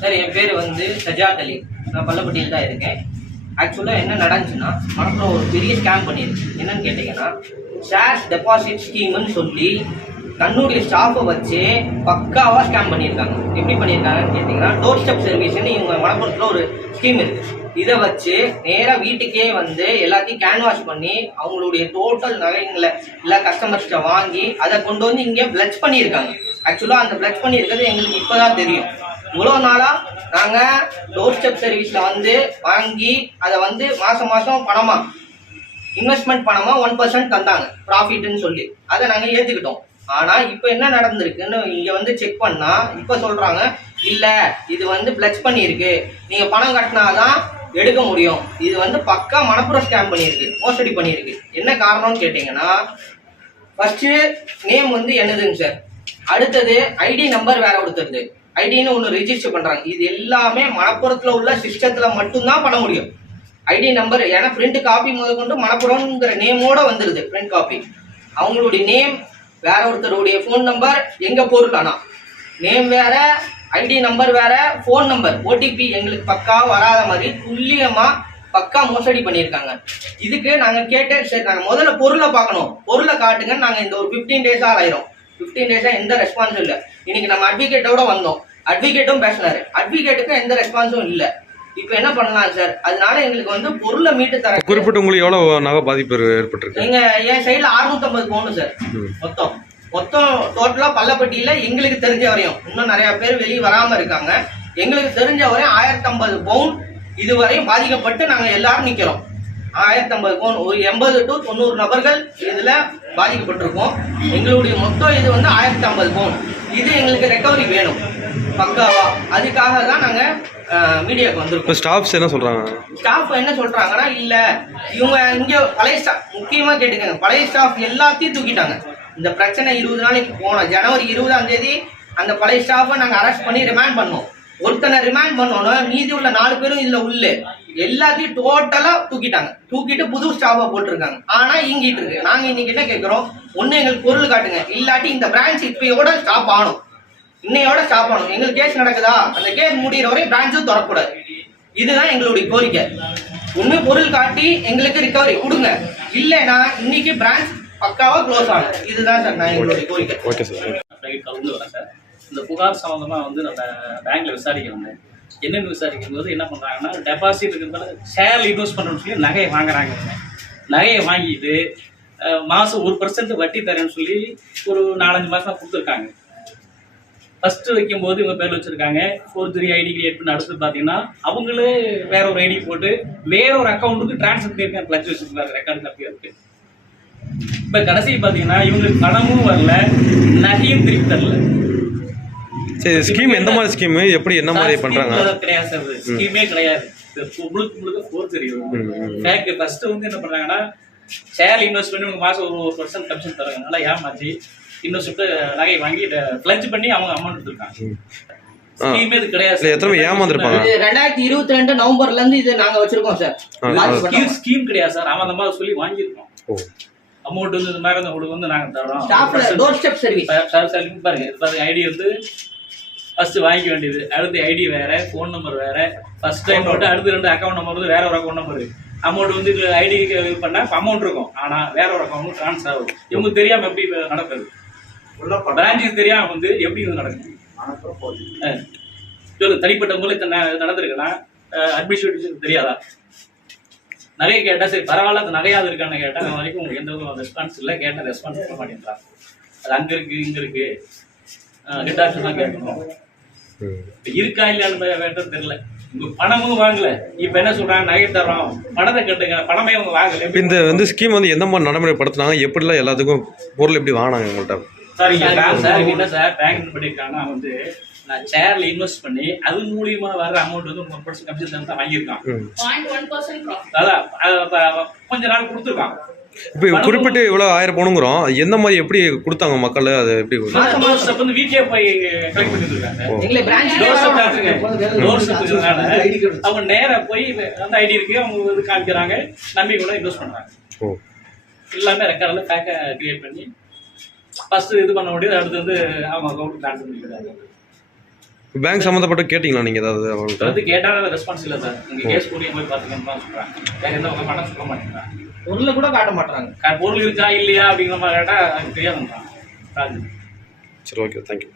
Sir என் பேர் வந்து சஜாத் அலி நான் பள்ளப்பட்டியில் தான் இருக்கேன். ஆக்சுவலாக என்ன நடந்துச்சுன்னா மனசில் ஒரு பெரிய ஸ்கேம் பண்ணியிருக்கு. என்னன்னு கேட்டிங்கன்னா ஷேர் டெபாசிட் ஸ்கீம்னு சொல்லி தன்னுடைய ஸ்டாஃபை வச்சு பக்காவாக ஸ்கேம் பண்ணியிருக்காங்க. எப்படி பண்ணியிருக்காங்கன்னு கேட்டிங்கன்னா டோர் ஸ்டெப் சர்வீஸ்னு இவங்க மணப்புறத்தில் ஒரு ஸ்கீம் இருக்குது இதை வச்சு நேராக வீட்டுக்கே வந்து எல்லாத்தையும் கேன்வாஷ் பண்ணி அவங்களுடைய டோட்டல் நகைங்களை எல்லா கஸ்டமர்ஸ்கிட்ட வாங்கி அதை கொண்டு வந்து இங்கே பிளட்ஜ் பண்ணியிருக்காங்க. ஆக்சுவலாக அந்த பிளட் பண்ணி இருக்கிறது எங்களுக்கு இப்போ தான் தெரியும் இவ்வளோ நாளாக நாங்கள் டோர் ஸ்டெப் சர்வீஸில் வந்து வாங்கி அதை வந்து மாதம் மாதம் பணமாக இன்வெஸ்ட்மெண்ட் பணமாக ஒன் பர்சன்ட் தந்தாங்க. ப்ராஃபிட்னு சொல்லி. அதை நாங்கள் ஏற்றுக்கிட்டோம் ஆனால் இப்போ என்ன நடந்திருக்குன்னு இங்கே வந்து செக் பண்ணால் இப்போ சொல்கிறாங்க இல்லை இது வந்து பிளச் பண்ணியிருக்கு. நீங்கள் பணம் கட்டினாதான் எடுக்க முடியும். இது வந்து பக்கா மணப்புற ஸ்கேம் பண்ணியிருக்கு மோசடி பண்ணியிருக்கு. என்ன காரணம்னு கேட்டிங்கன்னா ஃபஸ்ட்டு நேம் வந்து என்னதுங்க சார் அடுத்தது ஐடி நம்பர் வேற ஒருத்தருது. ஐடின்னு ஒன்று ரிஜிஸ்டர் பண்ணுறாங்க இது எல்லாமே மணப்புறத்தில் உள்ள சிஸ்டத்தில் மட்டும்தான் பண்ண முடியும். ஐடி நம்பர் ஏன்னா பிரிண்ட் காப்பி முதற்கொண்டு மணப்புறம்ங்கிற நேமோட வந்துருது பிரிண்ட் காப்பி அவங்களுடைய நேம் வேற ஒருத்தருடைய ஃபோன் நம்பர் எங்கே பொருள் நேம் வேற ஐடி நம்பர் வேற ஃபோன் நம்பர் ஓடிபி எங்களுக்கு பக்கா வராத மாதிரி துல்லியமாக பக்கா மோசடி பண்ணியிருக்காங்க. இதுக்கு நாங்கள் கேட்டு சரி நாங்கள் முதல்ல பொருளை பார்க்கணும். பொருளை காட்டுங்க நாங்கள் இந்த ஒரு ஃபிஃப்டீன் டேஸாக ஆயிரும் 15 டேஸா எந்த ரெஸ்பான்ஸும் இல்ல. இன்னைக்கு நம்ம அட்வொகேட்டோட வந்தோம். அட்வொகேட்டும் பேசினாரு. அட்வொகேட்டுக்கும் எந்த ரெஸ்பான்ஸும் இல்ல. இப்போ என்ன பண்ணலாம் சார் அதனால எங்களுக்கு வந்து பொருளை மீட்டு தர குறிப்பிட்ட உங்களுக்கு எவ்வளோ நகை பாதிப்பு ஏற்~ ஏற்பட்டிருக்கு? எங்க என் சைடுல 650 பவுன் சார். மொத்தம். மொத்தம் டோட்டலா பள்ளப்பட்டியில எங்களுக்கு தெரிஞ்ச வரையும். இன்னும் நிறைய பேர் வெளியே வராம இருக்காங்க. எங்களுக்கு தெரிஞ்ச வரையும் ஆயிரத்தி ஐம்பது பவுன் இதுவரையும் பாதிக்கப்பட்டு நாங்க எல்லாரும் நிக்கிறோம். ஆயிரத்தி ஐம்பது பவுன் ஒரு எண்பது டு தொண்ணூறு நபர்கள் இதுல பாதிக்கப்பட்டிருக்கோம். எங்களுடைய மொத்தம் இது வந்து ஆயிரத்தி ஐம்பது பவுன் இது எங்களுக்கு ரெக்கவரி வேணும். பக்காவா. அதுக்காக தான் நாங்க மீடியாவுக்கு வந்திருக்கோம். ஸ்டாஃப்ஸ் என்ன சொல்கிறாங்க ஸ்டாஃப் என்ன சொல்றாங்கன்னா இல்ல இவங்க இங்க பழைய ஸ்டாஃப் முக்கியமா கேட்டுக்கங்க. பழைய ஸ்டாஃப் எல்லாத்தையும் தூக்கிட்டாங்க. இந்த பிரச்சனை இருபது நாளைக்கு போன ஜனவரி இருபதாம் தேதி அந்த பழைய ஸ்டாஃபை நாங்க அரெஸ்ட் பண்ணி ரிமாண்ட் பண்ணோம். ஒருத்தனை ரிமாண்ட் பண்ணோம் மீதி உள்ள நாலு பேரும் இதுல உள்ள. எல்லாத்தையும் டோட்டலா தூக்கிட்டாங்க. தூக்கிட்டு புது ஸ்டாஃபா போட்டிருக்காங்க. ஆனா இங்கிட்டு இருக்கு. நாங்க இன்னைக்கு என்ன கேட்கிறோம் ஒண்ணு எங்களுக்கு பொருள் காட்டுங்க. இல்லாட்டி இந்த பிரான்ச் இப்பயோட ஸ்டாப் ஆகணும். இன்னையோட ஸ்டாப் ஆகணும். எங்களுக்கு கேஸ் நடக்குதா? அந்த கேஸ் முடியிற வரையும் பிரான்ச்சும் திறக்கக்கூடாது இதுதான் எங்களுடைய கோரிக்கை. உண்மை பொருள் காட்டி எங்களுக்கு ரிகவரி கொடுங்க. இல்லைன்னா இன்னைக்கு பிரான்ச் பக்காவா க்ளோஸ் ஆகும் இதுதான் சார் நான் எங்களுடைய கோரிக்கை. ஓகே சார் இந்த புகார் சம்மந்தமாக வந்து நம்ம பேங்க்ல விசாரிக்கிறோங்க என்னென்னு விசாரிக்கும் போது என்ன பண்ணுறாங்கன்னா டெபாசிட் இருக்கிறதால ஷேர் இன்வெஸ்ட் பண்ணணும்னு சொல்லி நகையை வாங்குறாங்க நகையை வாங்கிட்டு மாதம் ஒரு பர்சன்ட் வட்டி தரேன்னு சொல்லி ஒரு நாலஞ்சு மாதமாக கொடுத்துருக்காங்க. ஃபஸ்ட்டு வைக்கும்போது இவங்க பேர் வச்சுருக்காங்க ஃபோர் த்ரீ ஐடி கிரியேட் பண்ணி அடுத்து பார்த்தீங்கன்னா அவங்களே வேற ஒரு ஐடி போட்டு வேற ஒரு அக்கௌண்ட்டுக்கு ட்ரான்ஸ்ஃபர் பண்ணியிருக்காங்க கிளச் வச்சுருக்காங்க ரெக்கார்டு காப்பி இருக்கு. இப்போ கடைசி பார்த்தீங்கன்னா இவங்களுக்கு பணமும் வரல நகையும் திருப்பி தரல. சரி ஸ்கீம் எந்த மாதிரி ஸ்கீம் எப்படி என்ன மாதிரி scheme கிடையாது. ஸ்கீமே கிடையாது. முழுக்க முழுக்க ஃபோர் தெரியும். ஃபர்ஸ்ட் வந்து என்ன பண்றாங்கன்னா ஷேர் இன்வெஸ்ட் பண்ணி உங்க மாசம் ஒரு பர்சன்ட் கமிஷன் தராங்க நல்லா ஏமாத்தி இன்வெஸ்ட் நகை வாங்கி பிளஞ்ச் பண்ணி அவங்க அமௌண்ட் எடுத்துருக்காங்க. பேர் ரெண்டாயிரத்தி இருபத்தி ரெண்டு நவம்பர்ல இருந்து இது நாங்க வச்சிருக்கோம் சார். ஸ்கீம் கிடையாது சார் அவன் அந்த மாதிரி சொல்லி வாங்கியிருக்கோம். அமௌண்ட் வந்து இந்த மாதிரி வந்து உங்களுக்கு வந்து நாங்க தரோம். டோர் ஸ்டெப் சர்வீஸ் பாருங்க ஐடி வந்து ஃபர்ஸ்ட் வாங்கிக்க வேண்டியது. அடுத்து ஐடி வேற ஃபோன் நம்பர் வேற. ஃபர்ஸ்ட் டைம் போட்டு அடுத்து ரெண்டு அக்கௌண்ட் நம்பர் வந்து வேற ஒரு அக்கௌண்ட் நம்பர் அமௌண்ட் வந்து ஐடி இது பண்ணா அமௌண்ட் இருக்கும். ஆனா வேற ஒரு அக்கௌண்ட் ட்ரான்ஸ்ஃபர் ஆகும். இவங்க தெரியாம எப்படி நடக்குது பிரான்ச்சுக்கு தெரியாம வந்து எப்படி இது நடக்குது. சொல்லு தனிப்பட்ட முறை நடந்திருக்குன்னா அட்மினிஸ்ட்ரேட்டிவ் தெரியாதா? நகை கேட்டா சரி பரவாயில்ல அந்த நகையாவது இருக்கான்னு கேட்டா அது வரைக்கும் உங்களுக்கு எந்த ஒரு ரெஸ்பான்ஸ் இல்லை. கேட்ட ரெஸ்பான்ஸ் பண்ண மாட்டேங்கிறாங்க அது அங்க இருக்கு இங்க இருக்கு. ஹெட் ஆஃபீஸ் தான் கேட்கணும். இருக்கா இல்லையான்னு வேண்டாம் தெரியல. உங்க பணமும் வாங்கல. இப்ப என்ன சொல்றாங்க? நகை தரோம் பணத்தை கட்டுங்க. பணமே அவங்க வாங்கல. இப்போ இந்த வந்து ஸ்கீம் வந்து எந்த மாதிரி நடைமுறைப்படுத்துனாங்க? எப்படிலாம் எல்லாத்துக்கும் பொருள் எப்படி வாங்கினாங்க உங்கள்கிட்ட சார் என்ன சார்? பேங்க் என்ன பண்ணிருக்காங்கன்னா வந்து நான் சேர்ல இன்வெஸ்ட் பண்ணி அது மூலியமா வர அமௌண்ட் வந்து ஒரு பர்சன்ட் கமிஷன் தான் வாங்கியிருக்கான். அதான் கொஞ்ச நாள் கொடுத்துருக்கான். இப்போ குறிப்பிட்டு இவ்வளோ ஆயிரம் பவுனுங்கிறோம் எந்த மாதிரி எப்படி கொடுத்தாங்க மக்கள்? அது எப்படி வந்து வீட்லயே போய் அவங்க நேரா போய் அந்த ஐடி இருக்கு. அவங்க இது காமிக்கிறாங்க. நம்பி கூட இன்வெஸ்ட் பண்றாங்க. ஓ. எல்லாமே ரெக்கார்டில் பேக்கை கிரியேட் பண்ணி ஃபர்ஸ்ட் இது பண்ண முடியாது. அடுத்து வந்து அவங்க அக்கௌண்ட் ட்ரான்ஸ்ஃபர் பண்ணிக்கிறாங்க. பேங்க் சம்மந்தப்பட்ட கேட்டிங்களா நீங்கள் ஏதாவது அவங்கள்ட்ட? வந்து கேட்டாலும் ரெஸ்பான்ஸ் இல்லை சார். இங்கே கேஸ் கூடிய போய் பார்த்துக்கணும் தான் சொல்கிறேன் வேறு எந்த பக்கம் பண்ண சொல்ல மாட்டேங்கிறான் பொருளை கூட காட்ட மாட்டாங்க பொருள் இருக்கா இல்லையா அப்படிங்கிற மாதிரி கேட்டால் தெரியாதுன்றான் சரி ஓகே தேங்க்யூ